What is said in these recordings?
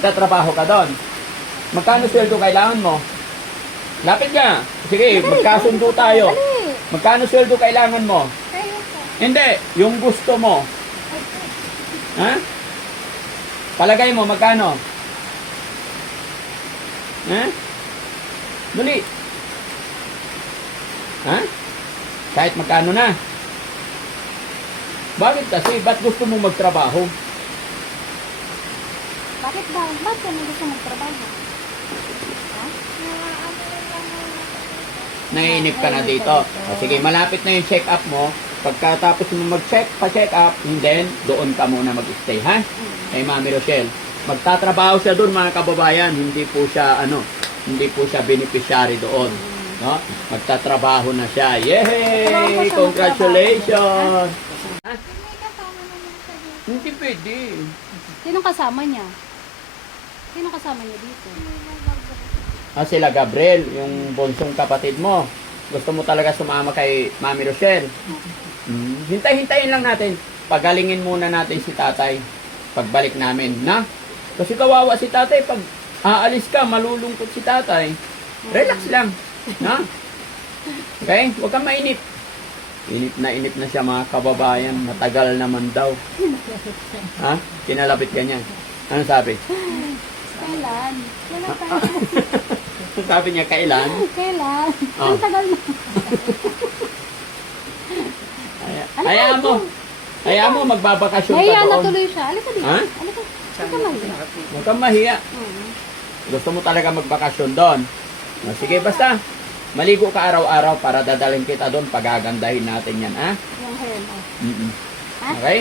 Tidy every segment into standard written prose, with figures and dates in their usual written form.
Magtatrabaho ka doon. Magkano sweldo kailangan mo? Lapit ka. Sige, magkasundo tayo. Magkano sweldo kailangan mo? Hindi, yung gusto mo. Ha? Palagay mo, magkano? Ha? Dali. Ha? Kahit magkano na. Bakit kasi? Ba't gusto mo magtrabaho? Bakit ba? Ba't ka na gusto magtrabaho? Ha? Naiinip ka na dito. O, sige, malapit na yung check-up mo. Pagkatapos mo pa-check up, and then, doon ka muna mag-stay, ha? Kay Mami Rochelle. Magtatrabaho siya doon, mga kababayan. Hindi po siya beneficiary doon. No? Magtatrabaho na siya. Yay! Congratulations! Ha? Hindi pwede. Sinong kasama niya? Sinong kasama niya dito? Sila Gabriel, yung bonsong kapatid mo. Gusto mo talaga sumama kay Mami Rochelle. Hintay-hintayin lang natin. Pagalingin muna natin si tatay. Pagbalik namin, na? Kasi kawawa si tatay. Pag aalis ka, malulungkot si tatay. Relax lang. Na? Okay? Huwag kang mainip. Inip na siya, mga kababayan. Matagal naman daw. Ha? Kinalapit ka niya. Ano sabi? Kailan? Kailan tayo? Sabi niya, kailan? Kailan? Oh. Ang tagal na. Hayaan mo, magbabakasyon ka Nahiya na doon. tuloy siya. Alika dito. Ha? Alika. Alika mahiya. Huwag kang mahiya. Gusto mo talaga magbakasyon doon. Sige, basta. Maligo ka araw-araw para dadalhin kita doon. Pagagandahin natin yan, ha? Yung hair mo. Ha? Okay?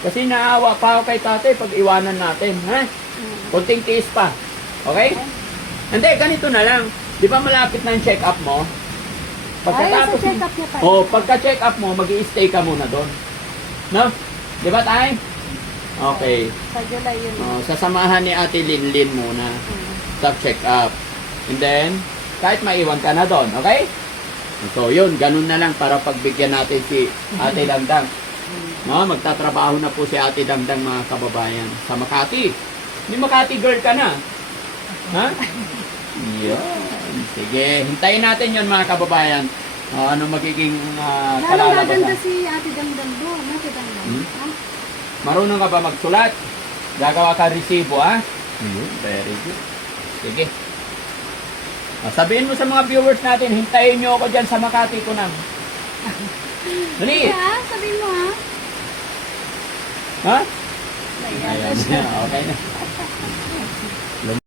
Kasi naawa pa ako kay tatay pag iwanan natin, ha? Kunting tiis pa. Okay? Hindi, ganito na lang. Di ba malapit na yung check-up mo? Ay, sa check-up niya pa. Pagka-check up mo, mag-i-stay ka muna doon. No? Di ba tay? Okay. Sa July yun. Sasamahan ni Ate Linlin muna sa check-up. And then, kahit maiwan ka na doon, okay? So, yun, ganun na lang para pagbigyan natin si Ate Dangdang. No, magtatrabaho na po si Ate Dangdang, mga kababayan, sa Makati. Hindi Makati girl ka na. Ha? Yun. Sige, hintayin natin yun, mga kababayan. Ano magiging Lalo maganda kalalabasan. si Ate Dangdang doon. Ate Dangdang. Ha? Marunong ka ba magsulat? Gagawa ka resibo, ha? Very good. Sige. Sabihin mo sa mga viewers natin, hintayin nyo ako dyan sa Makati ko nang. Dali! Ha? Sabihin mo ha? Ha? Ayan. Ayan. Okay na.